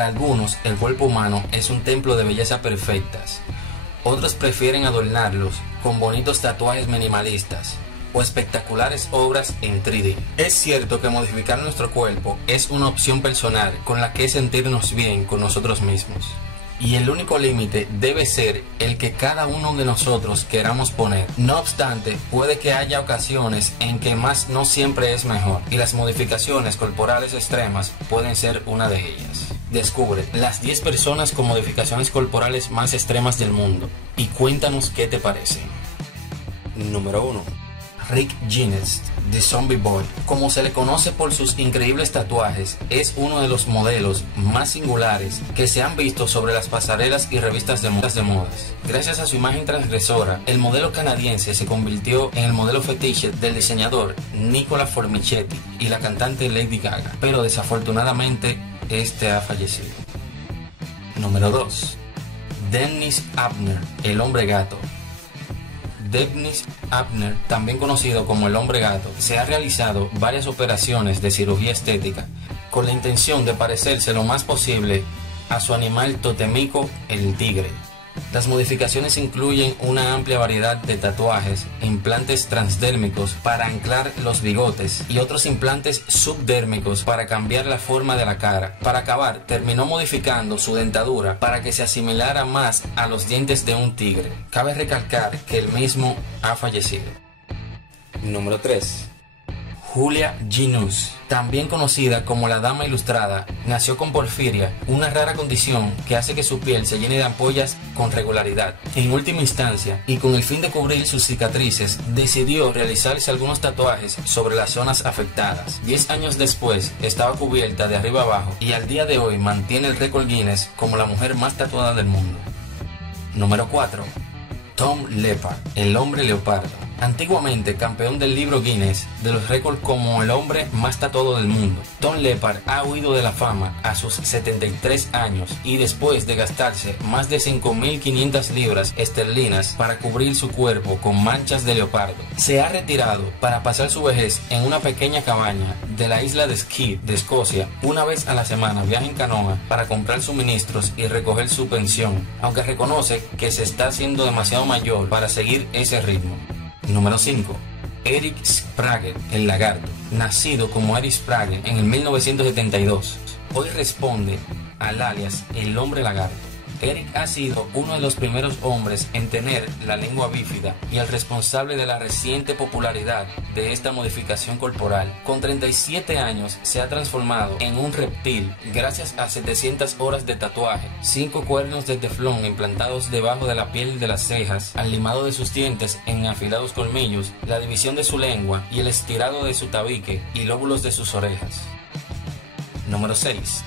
Para algunos, el cuerpo humano es un templo de belleza perfectas. Otros prefieren adornarlos con bonitos tatuajes minimalistas o espectaculares obras en 3D. Es cierto que modificar nuestro cuerpo es una opción personal con la que sentirnos bien con nosotros mismos. Y el único límite debe ser el que cada uno de nosotros queramos poner. No obstante, puede que haya ocasiones en que más no siempre es mejor, y las modificaciones corporales extremas pueden ser una de ellas. Descubre las 10 personas con modificaciones corporales más extremas del mundo y cuéntanos qué te parece. Número 1. Rick James, The Zombie Boy. Como se le conoce por sus increíbles tatuajes, es uno de los modelos más singulares que se han visto sobre las pasarelas y revistas de modas. Gracias a su imagen transgresora, el modelo canadiense se convirtió en el modelo fetiche del diseñador Nicola Formichetti y la cantante Lady Gaga, pero desafortunadamente este ha fallecido. Número 2. Dennis Abner, el hombre gato. Dennis Abner, también conocido como el hombre gato, se ha realizado varias operaciones de cirugía estética con la intención de parecerse lo más posible a su animal totémico, el tigre. Las modificaciones incluyen una amplia variedad de tatuajes, implantes transdérmicos para anclar los bigotes y otros implantes subdérmicos para cambiar la forma de la cara. Para acabar, terminó modificando su dentadura para que se asimilara más a los dientes de un tigre. Cabe recalcar que el mismo ha fallecido. Número 3. Julia Ginus, también conocida como la Dama Ilustrada, nació con porfiria, una rara condición que hace que su piel se llene de ampollas con regularidad. En última instancia, y con el fin de cubrir sus cicatrices, decidió realizarse algunos tatuajes sobre las zonas afectadas. 10 años después, estaba cubierta de arriba abajo y al día de hoy mantiene el récord Guinness como la mujer más tatuada del mundo. Número 4. Tom Leppard, el hombre leopardo. Antiguamente campeón del libro Guinness de los récords como el hombre más tatuado del mundo, Tom Leppard ha huido de la fama a sus 73 años y después de gastarse más de 5.500 libras esterlinas para cubrir su cuerpo con manchas de leopardo, se ha retirado para pasar su vejez en una pequeña cabaña de la isla de Skye de Escocia. Una vez a la semana viaja en canoa para comprar suministros y recoger su pensión, aunque reconoce que se está haciendo demasiado mayor para seguir ese ritmo. Número 5. Eric Sprague, el lagarto. Nacido como Eric Sprague en el 1972, hoy responde al alias el hombre lagarto. Eric ha sido uno de los primeros hombres en tener la lengua bífida y el responsable de la reciente popularidad de esta modificación corporal. Con 37 años se ha transformado en un reptil gracias a 700 horas de tatuaje, 5 cuernos de teflón implantados debajo de la piel de las cejas, al limado de sus dientes en afilados colmillos, la división de su lengua y el estirado de su tabique y lóbulos de sus orejas. Número 6.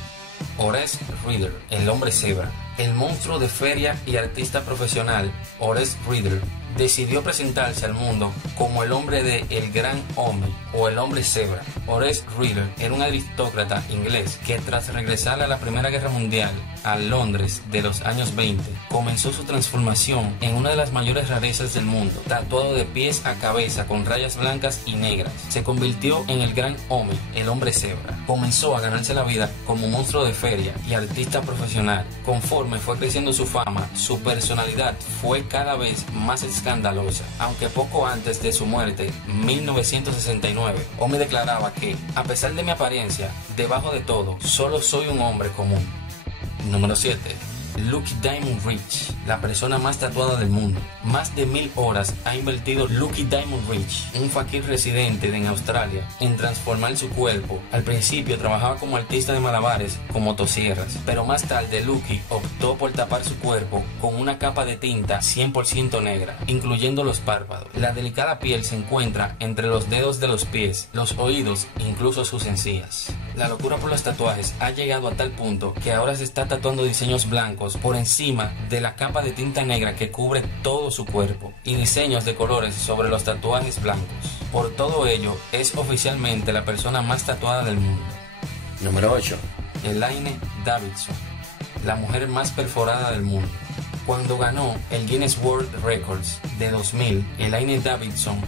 Horace Rider, el hombre cebra. El monstruo de feria y artista profesional Horace Rider decidió presentarse al mundo como el hombre de El Gran Hombre o el hombre cebra. Horace Rider era un aristócrata inglés que tras regresar a la Primera Guerra Mundial a Londres de los años 20, comenzó su transformación en una de las mayores rarezas del mundo, tatuado de pies a cabeza con rayas blancas y negras. Se convirtió en el Gran Hombre, el hombre cebra. Comenzó a ganarse la vida como monstruo de feria y artista profesional. Conforme fue creciendo su fama, su personalidad fue cada vez más escandalosa, aunque poco antes de su muerte, 1969, Hombre declaraba que, a pesar de mi apariencia, debajo de todo, solo soy un hombre común. Número 7. Lucky Diamond Rich, la persona más tatuada del mundo. Más de 1000 horas ha invertido Lucky Diamond Rich, un fakir residente en Australia, en transformar su cuerpo. Al principio trabajaba como artista de malabares con motosierras, pero más tarde Lucky optó por tapar su cuerpo con una capa de tinta 100% negra, incluyendo los párpados. La delicada piel se encuentra entre los dedos de los pies, los oídos e incluso sus encías. La locura por los tatuajes ha llegado a tal punto que ahora se está tatuando diseños blancos por encima de la capa de tinta negra que cubre todo su cuerpo y diseños de colores sobre los tatuajes blancos. Por todo ello, es oficialmente la persona más tatuada del mundo. Número 8. Elaine Davidson, la mujer más perforada del mundo. Cuando ganó el Guinness World Records de 2000, Elaine Davidson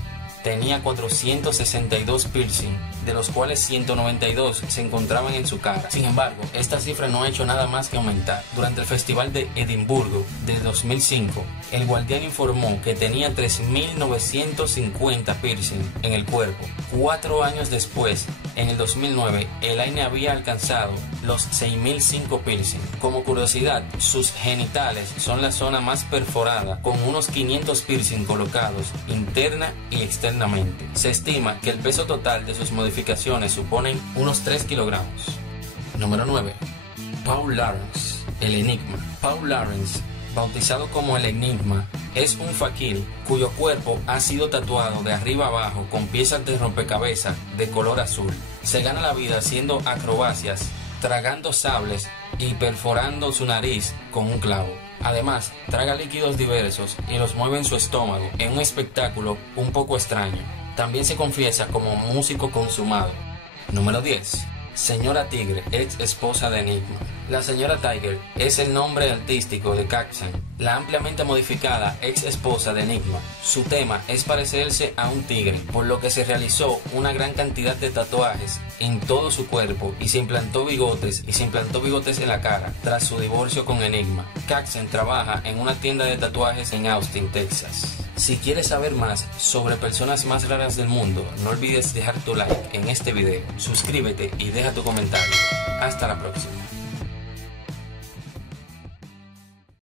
tenía 462 piercing de los cuales 192 se encontraban en su cara. Sin embargo, esta cifra no ha hecho nada más que aumentar. Durante el Festival de Edimburgo de 2005, el Guardián informó que tenía 3.950 piercing en el cuerpo. 4 años después, en el 2009, Elaine había alcanzado los 6.005 piercing. Como curiosidad, sus genitales son la zona más perforada, con unos 500 piercing colocados interna y externamente. Se estima que el peso total de sus modificaciones suponen unos 3 kilogramos. Número 9. Paul Lawrence, el Enigma. Paul Lawrence, bautizado como el Enigma, es un faquir cuyo cuerpo ha sido tatuado de arriba abajo con piezas de rompecabezas de color azul. Se gana la vida haciendo acrobacias, tragando sables y perforando su nariz con un clavo. Además, traga líquidos diversos y los mueve en su estómago en un espectáculo un poco extraño. También se confiesa como músico consumado. Número 10. Señora Tigre, ex esposa de Enigma. La señora Tiger es el nombre artístico de Caxen, la ampliamente modificada ex esposa de Enigma. Su tema es parecerse a un tigre, por lo que se realizó una gran cantidad de tatuajes en todo su cuerpo y se implantó bigotes en la cara tras su divorcio con Enigma. Caxen trabaja en una tienda de tatuajes en Austin, Texas. Si quieres saber más sobre personas más raras del mundo, no olvides dejar tu like en este video, suscríbete y deja tu comentario. Hasta la próxima.